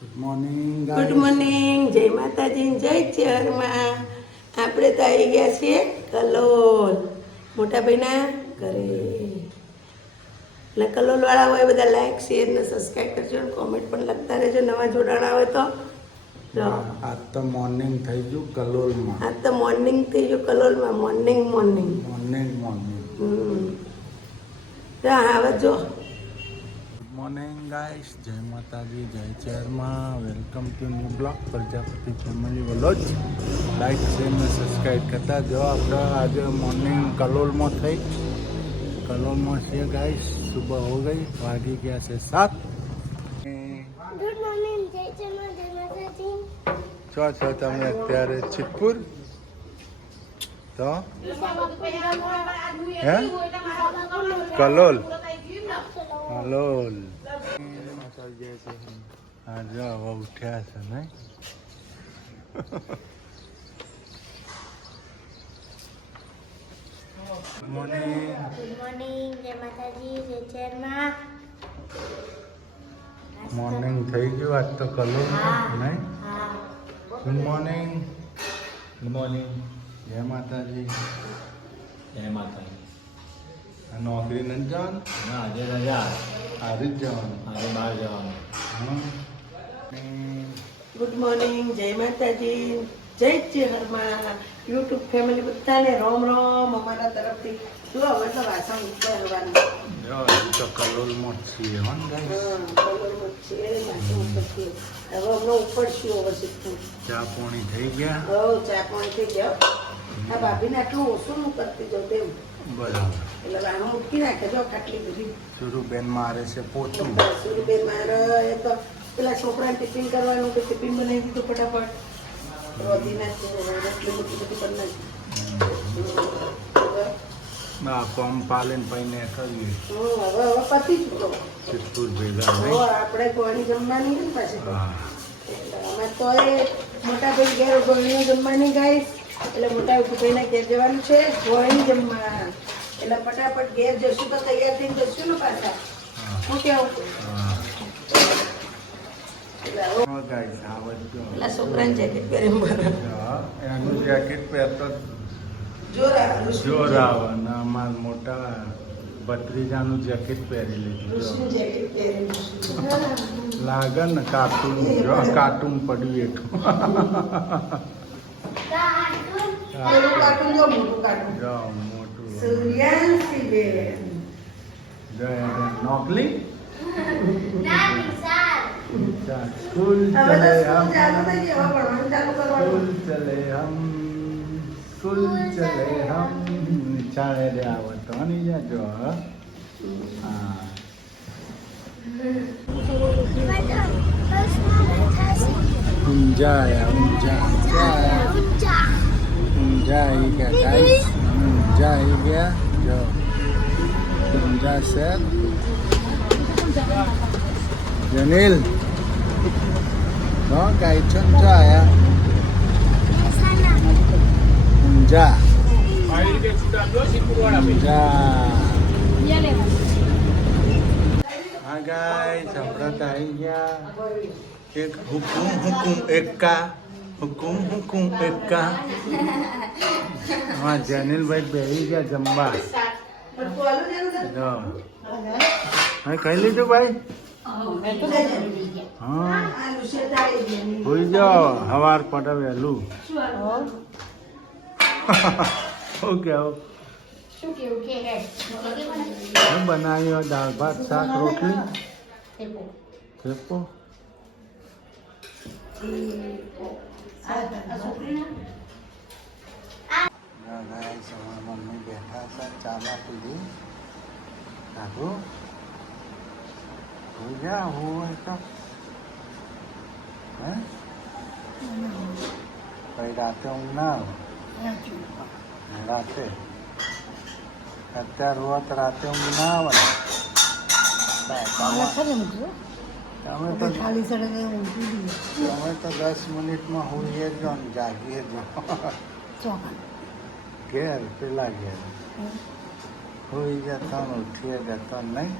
Good morning, જય માતાજી, જય ચેરમાં. આપણે તો આવી ગયા છીએ કલોલ મોટા ભાઈના ઘરે. એટલે કલોલ વાળા હોય બધા લાઈક શેર ને સબસ્ક્રાઈબ કરજો ને કોમેન્ટ પણ લખતા રહેજો. નવા જોડાણા હોય તો આજ તો મોર્નિંગ થઈ ગયું કલોલમાં. આજ તો મોર્નિંગ થઈ ગયું કલોલમાં. મોર્નિંગ હવે જો મોર્નિંગ ગાઈસ, જય માતાજી, જય ચેરમાં. Welcome to new blog Prajapati family vlog. Like share ને સબસ્ક્રાઈબ કરતા જો. આપણે આજે મોર્નિંગ કલોલમાં થઈ. કલોલમાં છે ગાઈસ. સુબહ હો ગઈ, વાગી ગયા છે 7. ગુડ મોર્નિંગ, જય ચેરમાં, જય માતાજી. છો તમે અત્યારે સિદ્ધપુર તો હે કલોલ હા જો હવે ઉઠ્યા છે ને. મોર્નિંગ ગુડ મોર્નિંગ, જય માતાજી, જય ચેરમાં. મોર્નિંગ થઈ ગયું આજ તો કલોલ નહીં. હા, ગુડ મોર્નિંગ. જય માતાજી. જય માતાજી. આ નોકરી નથી જવાનું? ના, આજે રજા. આજે જ જવાનું. આજે બહાર જવાનું. ગુડ મોર્નિંગ, જય માતાજી, જય ચેરમાં. યુટ્યુબ ફેમિલી બધાને રોમ રોમ અમારા તરફથી. જો હવે તો વાસણ ઉપાડવાનું. જો હજી તો કલોલમાં જ છીએ હો ને guys? કલોલમાં છે વાસણ ઉપડશે. હવે હમણાં ઉપડશું હવે સીધું. ચા પાણી થઈ ગયા? ચા પાણી થઈ ગયા. આ ભાભીને આટલું ઓછું હું કરતી જાઉં તેમ. બરાબર. એટલે રાહું મૂકી નાખે જો ખાટલી બધી. સુરુબેન મારે છે પોતું. સુરભી મારે એ તો પેલા છોકરાને ટિફિન કરવાનું તો ટિફિન બનાવી દીધું ફટાફટ. રોધી નાખી રોટલી બધી કરી નાખી. ના કોમ પાલન પૈને કરીએ હવે પતી ચૂકો. સિદ્ધપુર ભેગા હવે નહીં. આપણે ગોળી જમવાની છે ને પાછી તો. હા એટલે અમે તો એ મોટા ભાઈ ઘેર ગોળીને જમવાની ગાઈશ. એટલે મોટા ભાઈના ઘેર જવાનું છે ગોળી જમવા. એટલે ફટાફટ ઘેર જશું તો તૈયાર થઈને જશું ને પાછા. શું કેવું? હા એટલે હવે ગાઈસ આ બધું પેલા છોકરાને જેકેટ પહેરી મારે એનું જેકેટ પહેરતો જોર આવે. જોર આવે ને અમાર મોટા ભત્રીજાનું જેકેટ પહેરી લીધું ઋષિનું જો. જેકેટ પહેરેલું. લાગે ને કાર્ટૂન જો કાર્ટૂન પડ્યું એક. પેલું કાર્ટૂન જો મોટું કાર્ટૂન. જો મોટું સૂર્યાંશી બેન. જો એને નોકલી નાની સાર. સ્કૂલ હવે તો ચલે સ્કૂલ હમ ચાલુ થઈ ગઈ. હવે ભણવાનું ચાલુ કરવાનું. સ્કૂલ ચલે હમ સ્કૂલ ચલે હમ નિશાળે રે આવતો નહીં જાજો હા. ઊંઝા ઊંઝા આવી ગયા ગાઈસ. ઊંઝા આવી ગયા જો. ઊંઝા શહેર. જનીલ no ગાઈ છો ને આયા ઊંઝા હા ગાઈસ હમણાં તો આવી ગયા. એક હુકુમ એકા હા જનીલભાઈ બેસી ગયા જમવા. પણ બોલું ને અંદર. જો હા ખાઈ લીધું ભાઈ? હા આ ઋષિ તાળી બેન. હોઈ જાઓ સવાર પડે વહેલું. ઓકે શું કેવું કે હું બનાવ્યો દાળ ભાત શાક રોટલી થેપો. મમ્મી બેઠા છે ચાલા પીધી કાકુ હોઈ જા હું તો હે પછી રાતે ઊંઘ ના આવે રાતે અત્યારે હોત રાતે ઊંઘ ના આવે. તમે તો તમે તો 10 મિનિટમાં હોઈએ જ ને જાગીએ જ ઘેર પેલા ઘેર હોઈ જતા ઉઠીએ જતા નહીં.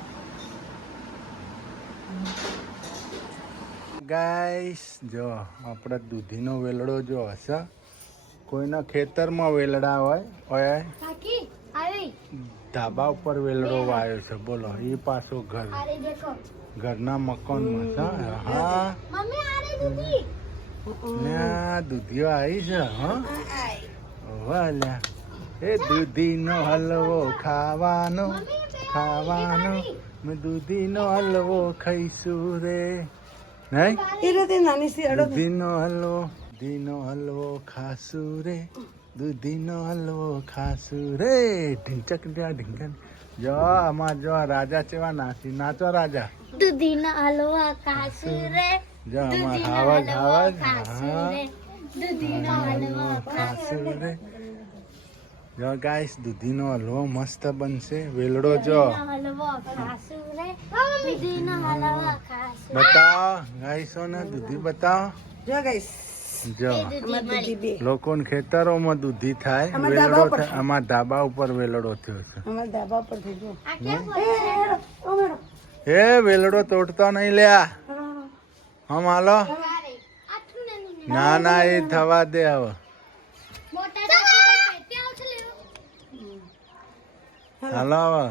ગાઈસ જો આપણે દૂધીનો વેલડો જો હશે કોઈના ખેતરમાં વેલડા હોય કાકી આવી ધાબા ઉપર વેલડો વાયો છે બોલો એ પાછો આરે દેખો ઘરના મકાનમાં છે હા મમ્મી આરે દૂધી ને આ દૂધીઓ આવી છે હા વાલ્યા એ દૂધીનો હલવો ખાવાનો મેં દૂધીનો હલવો ખાઈશું રે નહીં એ રીતે નાની સી અડો દૂધીનો હલવો ખાશું રે દૂધીનો હલવો ખાશું રે ઢીંચક ઢીંચક જો અમાર જો રાજા ચેવા નાચો રાજા દૂધીનો હલવા ખાસુ રે જો અમાર હાવજ હા દૂધીનો હલવા ખાશું રે જો ગાઈસ દૂધીનો હલવો મસ્ત બનશે વેલડો જો હલવા ખાસુ રે દૂધીનો હલવા ખાસુ બતાવો ગાઈસોને દૂધી બતાવો જો ગાઈસ જો અમાર દૂધી બે લોકોને ખેતરોમાં દૂધી થાય અમાર વેલડો ધાબા ઉપર. થાય અમાર ધાબા ઉપર વેલડો થયો છે અમાર ધાબા પર થઈ ગયો આ કેમ ઓ મેડમ એ વેલડો તોડતો નહીં લ્યા હમ હાલો આટલું નાનું ના ના એ થવા દે હવે મોટા રાખી ત્યાં છે લેવો હાલો હવે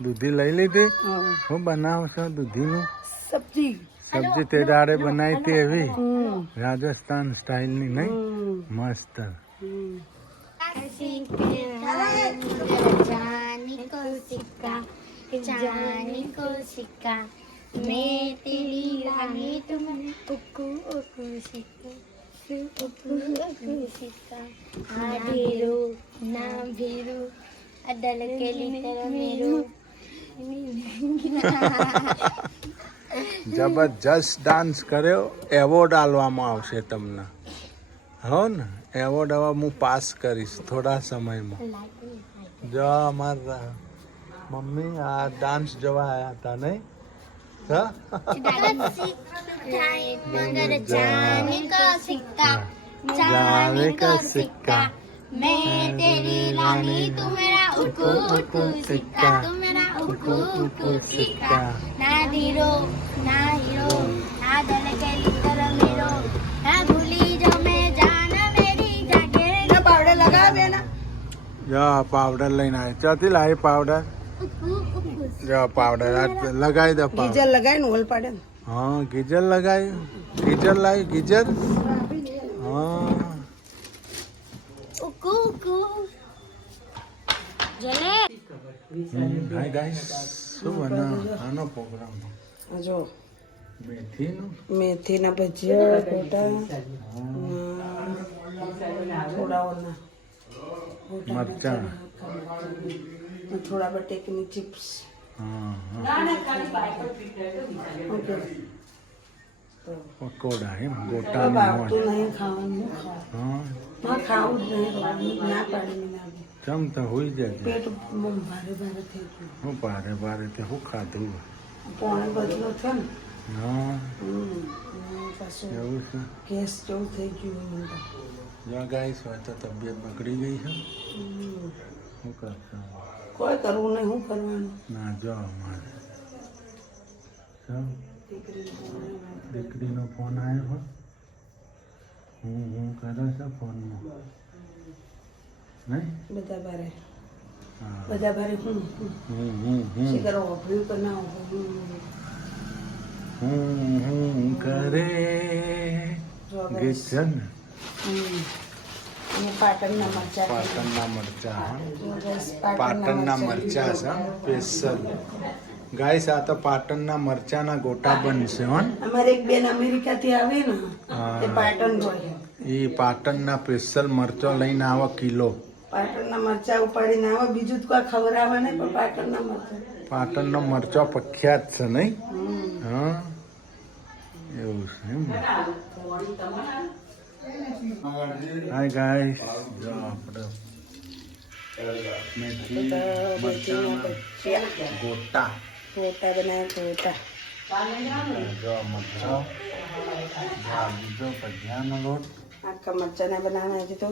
દૂધી લઈ લીધી હા. હું બનાવશો દૂધીનું સબ્જી સબ્જી તે દાડે બનાવી હતી એવી રાજસ્થાન સ્ટાઇલની નહીં મસ્ત जानी को सिक्का मैं तेरी रानी तुम उक्कू उक्कू सिक्का उक्कू उक्कू सिक्का हाँ भीरू ना भीरू अडल के लिटर मेरो જબરજસ્ત ડાન્સ કર્યો એવોર્ડ આલવામાં આવશે તમને હો ને એવોર્ડ હવે હું પાસ કરીશ થોડા સમયમાં જો અમારા મમ્મી આ ડાન્સ જોવા આવ્યા હતા નહીં હા मगर जाने का सिक्का जाने का सिक्का मैं तेरी रानी तू मेरा उक्कू उक्कू सिक्का तू मेरा उक्कू उक्कू सिक्का ना धीरो ना हीरो ना दल के लिटर मेरो ना भूली जो मैं जान मेरी जागे ના પાવડર લગાવે ને જો પાવડર લઈને આવી ચોથી લાવી પાવડર उक्कू उक्कू જો પાવડર આ લગાવી દો પાવડર ગીજર લગાવીને હોલ પાડે ને હા ગીજર લગાવ્યું ગીજર લાવી ગીજર હા उक्कू उक्कू जले હાય ગાઈસ શું બના આનો પ્રોગ્રામ આ જો મેથીનું મેથીના ભજીયા ગોટા થોડા ઓના મરચાં થોડા બટેકની ચિપ્સ હા ઓકે પકોડા એમ તો ગોટાનું ભાવતું મોણ નહીં ખાવાનું હા ના ખાવું જ નહીં રોવાનું ના પાડીને લાગે ચમ તો હોઈ જાય પેટ બહુ ભારે ભારે થઈ ગયું હું ભારે ભારે તે હું ખાધું પોણે બદલો થયો ને હા પાછું એવું છે ગેસ જેવું થઈ ગયું મને તો. જો ગાઈસ હોય તો તબિયત બગડી ગઈ છે શું કરશો કોઈ કરવું નહીં શું કરવાનું ના જો અમારે ચમ દીકરીનો ફોન આવ્યો હોય હું કરે છે ફોનમાં નહીં બધા બારે હા બધા બારે હું શી કરો વાપર્યું કે ના વાપર્યું હું કરે જો ગીત છે ને અને પાટણના મરચા પાટણના મરચા જો guys, પાટણના મરચા છે સ્પેશિયલ ગાઈસ આ તો પાટણના મરચાના ગોટા બનશે હો અમારે એક બેન અમેરિકાથી આવે ને હા. તે પાટણ હોય એ પાટણના સ્પેશિયલ મરચો લઈને આવો કિલો પાટણના મરચા ઉપાડીને આવે બીજું તો કોઈ ખબર આવે નહીં પણ પાટણના મરચા પાટણનો મરચો પ્રખ્યાત છે નહીં હા એવું છે એમ હાય ગાઈસ જો આપણે મેથી મરચાના ગોટા ગોટા બનાવ્યા ગોટા જો મરચો બીજો ભજીયાનો લોટ આખા મરચાના બનાવવાના હજી તો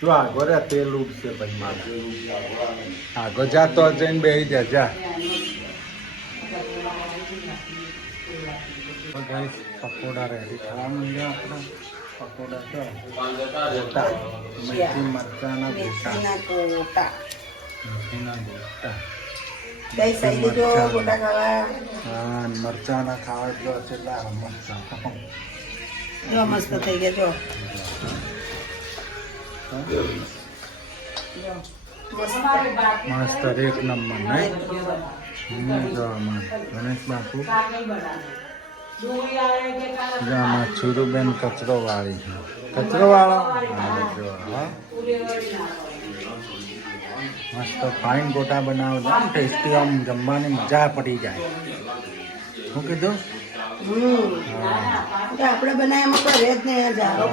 તું આગો રે તેલ ઉડશે ભાઈ મારે આગો જા તો જઈને બેસી જા જા ગાઈસ પકોડા રેડી થવા માંડ્યા આપણે પકોડા તો ગોટા મેથી મરચાના ગોટા મેથીના ગોટા મેથીના ગોટા દહીં સહી દીધો ગોટા ખાવા હા મરચાના ખાવા જો છેલ્લા મરચા જો મસ્ત થઈ ગયા જો મસ્ત એક નંબર નહીં જો આમાં ગણેશ બાપુ જો આમાં છુરુબેન કચરો વાળી છે કચરો વાળો જો હા મસ્ત ફાઇન ગોટા બનાવો છે ટેસ્ટી આમ જમવાની મજા પડી જાય શું કીધું આપણે બનાવ્યામાં કોઈ રેત નહીં જારો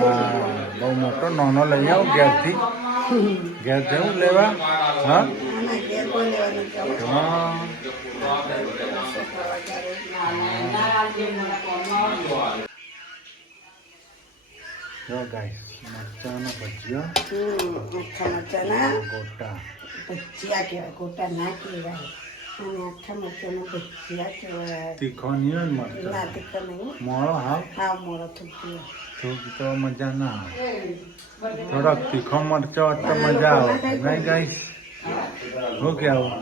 બહુ મોટો નાનો લઈ આવો ઘેરથી ઘેર જવું લેવા હા ઘેર કોઈ લેવાનું હા જો ગાઈસ મરચાના ભજીયા આખા મરચાના ગોટા ભજીયા કહેવાય ગોટા ના કહેવાય અને આખા મરચાના ભજીયા કહેવાય તીખો નહીં હોય ના મરચા તીખા નહીં મોળો હા હા મોડો થતું થોડુંક તો મજા ના આવે થોડોક તીખો મરચો હોત તો મજા આવે નહીં ગાઈસ શું કહેવું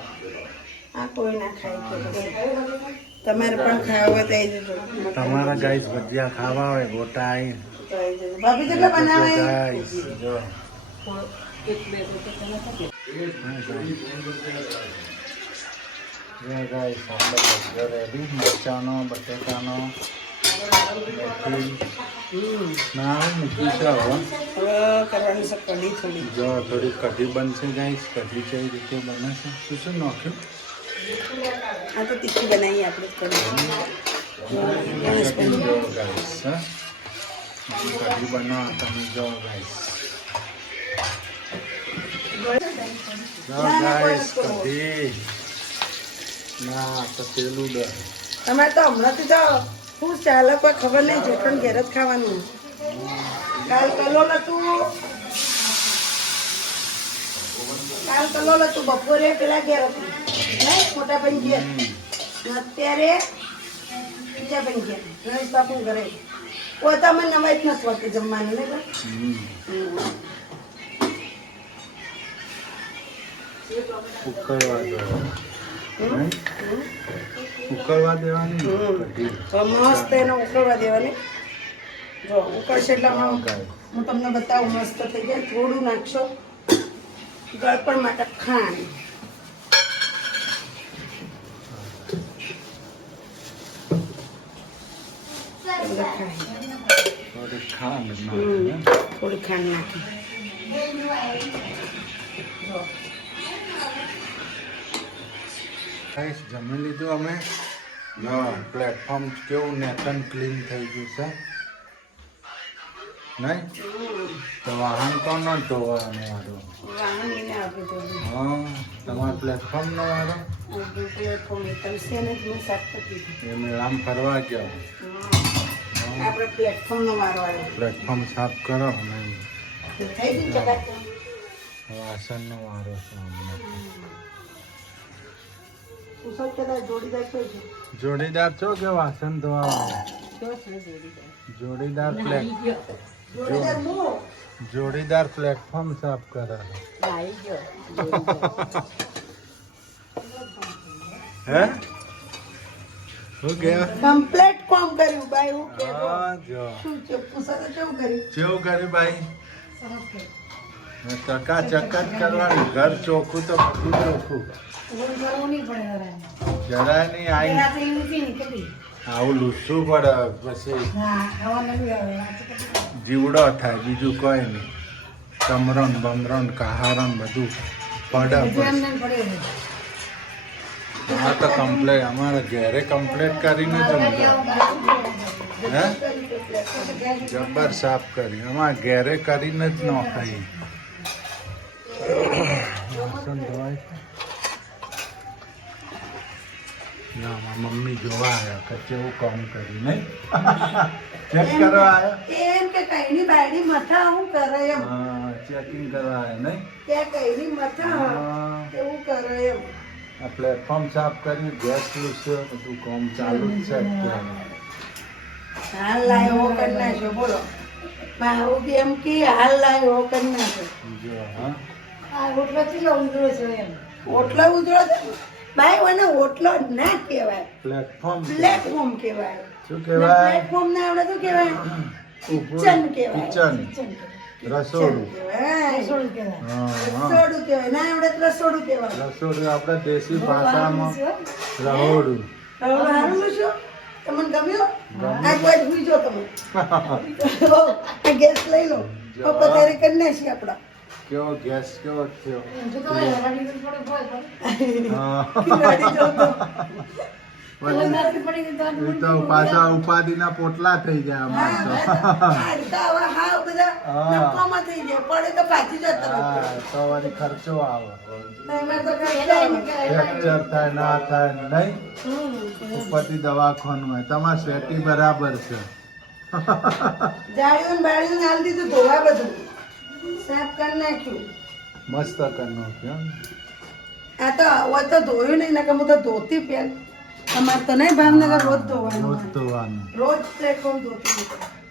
આ કોઈ ના ખાય કે તમારે પણ ખાવા હોય તો આવી જજો તમારા ગાઈસ ભજીયા ખાવા હોય ગોટા આવી તો આવી જજો ભાભી કેટલા બનાવે ગાઈસ જો ગાઈસ આપણે ભજીયો રેડી મરચાનો બટેકાનો મેથી ના મૂકીશું હવે હવે કરવાની છે કઢી થોડી જો થોડી કઢી બનશે ગાઈસ કઢી કઈ રીતે બને છે શું શું નાખ્યું આ તો તીખી બનાવીએ આપણે કઢી જો ગાઈસ હા કઢી બનાવો તમે જો ગાઈસ જો ગાઈસ કઢી ના તો પેલું ડર તમારે તો હમણાંથી તો શું ચાલે કોઈ ખબર નહીં જેઠણ ઘેર જ ખાવાનું કાલ કલોલ હતું બપોરે પેલા ઘેર હતું નહીં મોટા ભાઈ ઘેર અત્યારે બીજા ભાઈ ઘેર ગણેશ બાપુ ઘરે પોતા મને નવાઈ જ નથી હોતી જમવાનું નહીં ઉકળવા દો ઉકળવા દેવાની કઢી મસ્ત એને ઉકળવા દેવાની જો ઉકળશે એટલે હું તમને બતાવું મસ્ત થઈ જાય થોડું નાખશો ગળપણ માટે ખાંડ થોડી ખાંડ નાખી થોડી ખાંડ નાખી ગાઈસ જમી લીધું અમે પ્લેટફોર્મ કેવું નેટન ક્લીન થઈ ગયું છે નહીં તો વાહન કોણ ધોવાનું વાળો વાહન એને આપી દઉં હા તમારા પ્લેટફોર્મનો વાળો પ્લેટફોર્મ તલસી અને હું શાક પતી એ મેળામાં ફરવા ગયો આપણે પ્લેટફોર્મનો વારો આવ્યો પ્લેટફોર્મ સાફ કરો અને થઈ ગયું ચકાચ વાસણનો વારો છે અમને કુશલ કદાચ જોડીદાર કઈ છે જોડીદાર છો કે વાસણ ધોવા જોડીદાર જોડીદાર હું જોડીદાર પ્લેટફોર્મ સાફ કરે આવી ગયો હે શું ગયા કમ્પ્લીટ કામ કર્યું બાઈ હું કે હા જો શું છે કુશલ કેવું કર્યું કેવું કર્યું ભાઈ સરસ કે ચકાચક જ કરવાનું ઘર ચોખ્ખું તો બધું ચોખ્ખું ઓર કરવું નહીં પડે જરાય નહીં આઈ રાતે એવું પી નીકળી આવું લૂસવું પડે પછી હા ખાવા નહીં આવે જીવડો થાય બીજું કોઈ નહીં કમરણ બમરણ કહારણ બધું પડે એમ પછી નહીં પડે હા તો કમ્પ્લેટ અમારે ઘેરે કમ્પ્લેટ કરીને જમતો હે જબ્બર સાફ કરી અમારે ઘેરે કરીને જ ન ખાઈ વાસણ ધોવાય છે ના મારા મમ્મી જોવા આવ્યા કે કેવું કામ કર્યું નહીં ચેક કરવા આવ્યા એમ કે કઈની બાયડી મથા હું કરે એમ હા ચેકિંગ કરવા આવ્યા નહીં કે કઈની મથા હા. એવું કરે એમ આ પ્લેટફોર્મ સાફ કર્યું ગેસ લૂસ્યો બધું કામ ચાલુ જ છે અત્યારે હાલ લાયો એવો કરી નાખ્યો બોલો આવું કે એમ કે હાલ લાયો એવો કરી નાખ્યો જો હા ઓટલો ઉજળો છે ભાઈ મને ઓટલો ના કહેવાય પ્લેટફોર્મ પ્લેટફોર્મ કહેવાય શું કહેવાય પ્લેટફોર્મ ના આવડે શું કહેવાય કિચન કહેવાય કિચન રસોડું કહેવાય હા હા રસોડું કહેવાય ના આવડે તો રસોડું કહેવાય રસોડું આપણે દેશી ભાષામાં રહોડું હવે હારું શું તમને ગમ્યું આ કોઈ ભૂઈ જો તમે આ ગેસ લઈ લો પથારી કરી નાખી આપડા કેવો ગેસ કેવો થયો એ તો પાછા ઉપાધિના પોટલા થઈ ગયા અમારે તો તો વળી ખર્ચો આવે ફ્રેક્ચર થાય ના થાય નહીં ઉપરથી દવાખાનું હોય તમારે સ્વેટી બરાબર છે જાળીઓ બાળીઓ હાલ દીધું ધોવા બધું સાફ કરી નાખ્યું મસ્ત કરનો છે આ તો હોય તો ધોયું નહીં ને કે હું તો ધોતી પેલ અમારે તો નહીં ભાવનગર રોજ ધોવાનું રોજ ધોવાનું રોજ પ્લેટફોર્મ ધોતી